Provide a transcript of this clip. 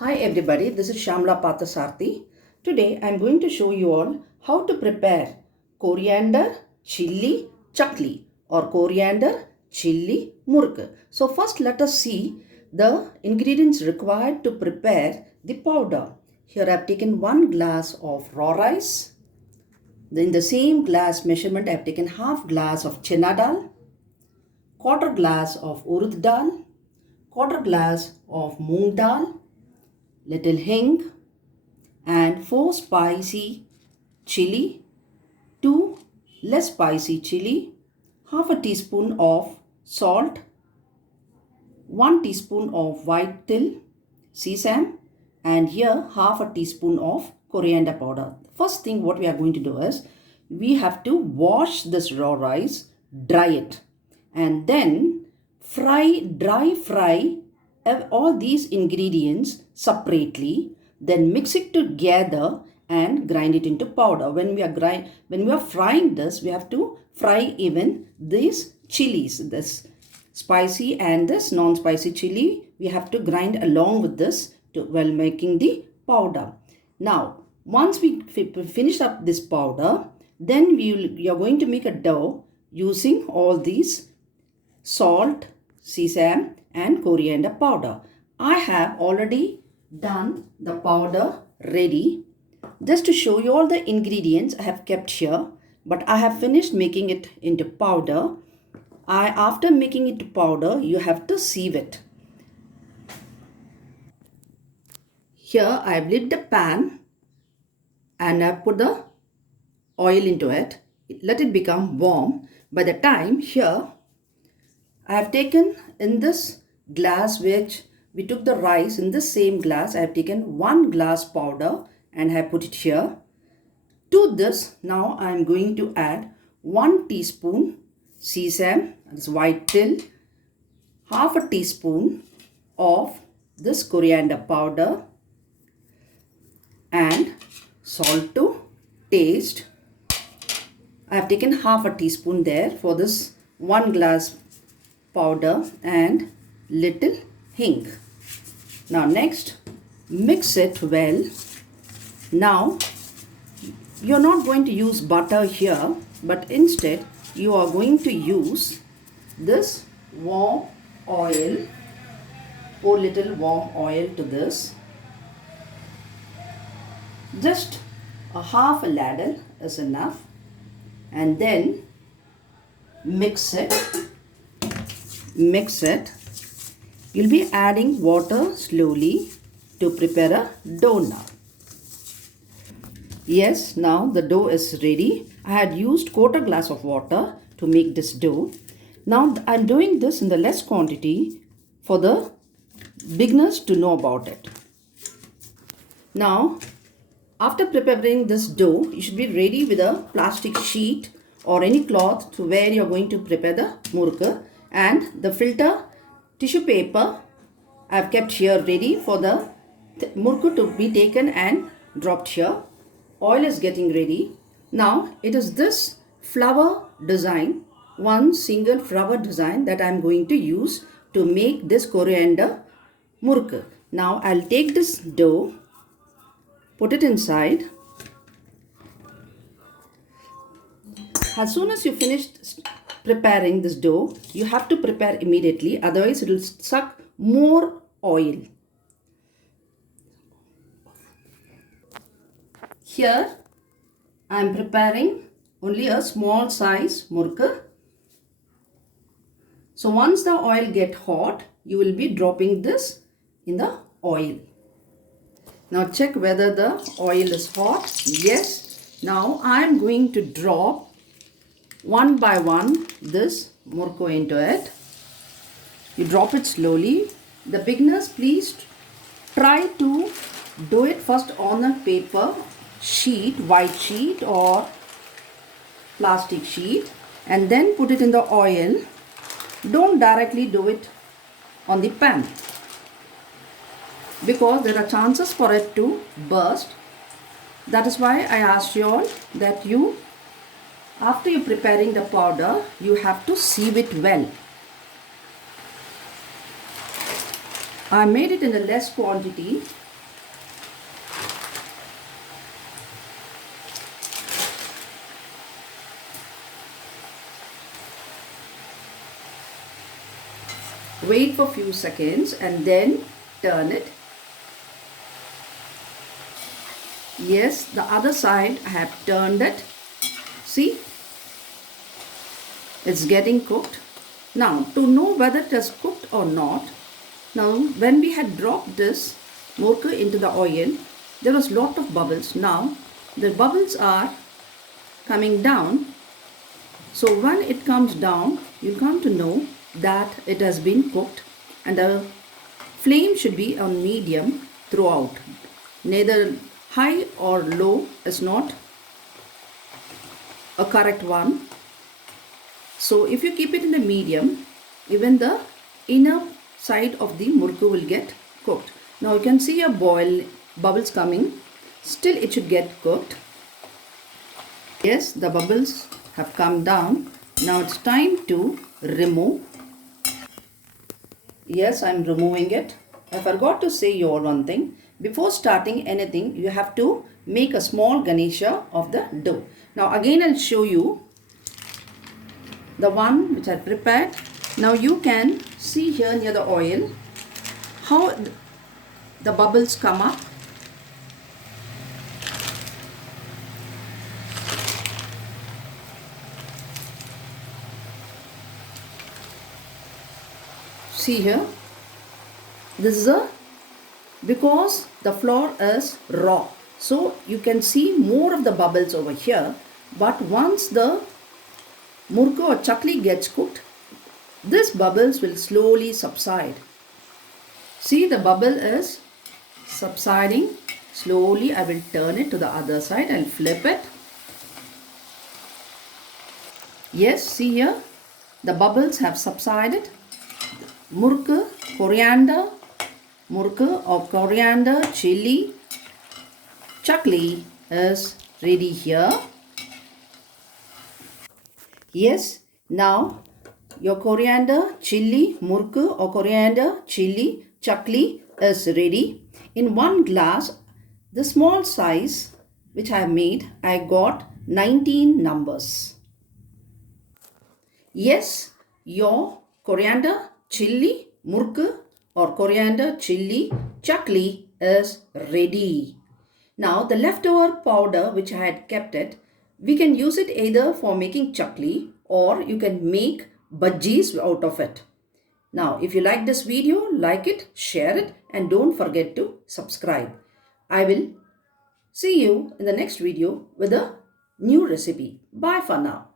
Hi everybody, this is Shamla Pathasarthi. Today I am going to show you all how to prepare coriander chilli chakli or coriander chilli muruk. So first let us see the ingredients required to prepare the powder. Here I have taken 1 glass of raw rice. In the same glass measurement I have taken half glass of chana dal, quarter glass of urud dal, quarter glass of moong dal, little hing, and 4 spicy chili, 2 less spicy chili, half a teaspoon of salt, 1 teaspoon of white till, sesame, and here half a teaspoon of coriander powder. First thing what we are going to do is we have to wash this raw rice, dry it, and then dry fry all these ingredients separately, then mix it together and grind it into powder. When we are frying this, we have to fry even these chilies, this spicy and this non-spicy chili. We have to grind along with this while making the powder. Now, once we finish up this powder, then we are going to make a dough using all these salt, sesame and coriander powder. I have already done the powder ready. Just to show you all the ingredients I have kept here, but I have finished making it into powder. After making it to powder, you have to sieve it. Here I have lit the pan and I have put the oil into it. Let it become warm. By the time here, I have taken in this glass which we took the rice, in this same glass I have taken 1 glass powder and I have put it here. To this now I am going to add 1 teaspoon sesame, that is white till, half a teaspoon of this coriander powder and salt to taste. I have taken half a teaspoon there for this 1 glass powder and little hing. Now next, mix it well. Now you are not going to use butter here, but instead you are going to use this warm oil. Pour little warm oil to this. Just a half a ladle is enough, and then mix it. You'll be adding water slowly to prepare a dough now. Yes, now the dough is ready. I had used quarter glass of water to make this dough. Now I'm doing this in the less quantity for the beginners to know about it. Now, after preparing this dough, you should be ready with a plastic sheet or any cloth to where you're going to prepare the muruk, and the filter tissue paper I've kept here ready for the muruk to be taken and dropped here. Oil is getting ready. Now it is this flower design, one single flower design, that I'm going to use to make this coriander muruk. Now I'll take this dough, put it inside. As soon as you finish preparing this dough, you have to prepare immediately, otherwise it will suck more oil. Here I am preparing only a small size muruk. So once the oil get hot, you will be dropping this in the oil. Now check whether the oil is hot. Yes. Now I am going to drop one by one this muruk into it. You drop it slowly. The beginners, please try to do it first on a paper sheet, white sheet or plastic sheet, and then put it in the oil. Don't directly do it on the pan, because there are chances for it to burst. That is why I asked you all that after you preparing the powder, you have to sieve it well. I made it in a less quantity Wait for few seconds and then turn it. Yes, the other side I have turned it. See, it's getting cooked. Now, to know whether it is cooked or not, now when we had dropped this murku into the oil, there was lot of bubbles. Now, the bubbles are coming down. So when it comes down, you come to know that it has been cooked, and the flame should be on medium throughout. Neither high or low is not a correct one. So if you keep it in the medium, even the inner side of the murku will get cooked. Now you can see a bubbles coming. Still it should get cooked. Yes, the bubbles have come down. Now it's time to remove. Yes, I'm removing it. I forgot to say you all one thing. Before starting anything, you have to make a small Ganesha of the dough. Now again I'll show you the one which I prepared. Now you can see here near the oil how the bubbles come up. See here, this is because the flour is raw, so you can see more of the bubbles over here. But once the murku or chakli gets cooked, this bubbles will slowly subside. See, the bubble is subsiding slowly. I will turn it to the other side and flip it. Yes, see here, the bubbles have subsided. Murku, coriander, murku or coriander, chili, chakli is ready here. Yes, now your coriander, chili, murku or coriander, chili, chakli is ready. In one glass, the small size which I have made, I got 19 numbers. Yes, your coriander, chili, murku or coriander, chili, chakli is ready. Now the leftover powder which I had kept it, we can use it either for making chakli or you can make bhajis out of it. Now if you like this video, like it, share it and don't forget to subscribe. I will see you in the next video with a new recipe. Bye for now.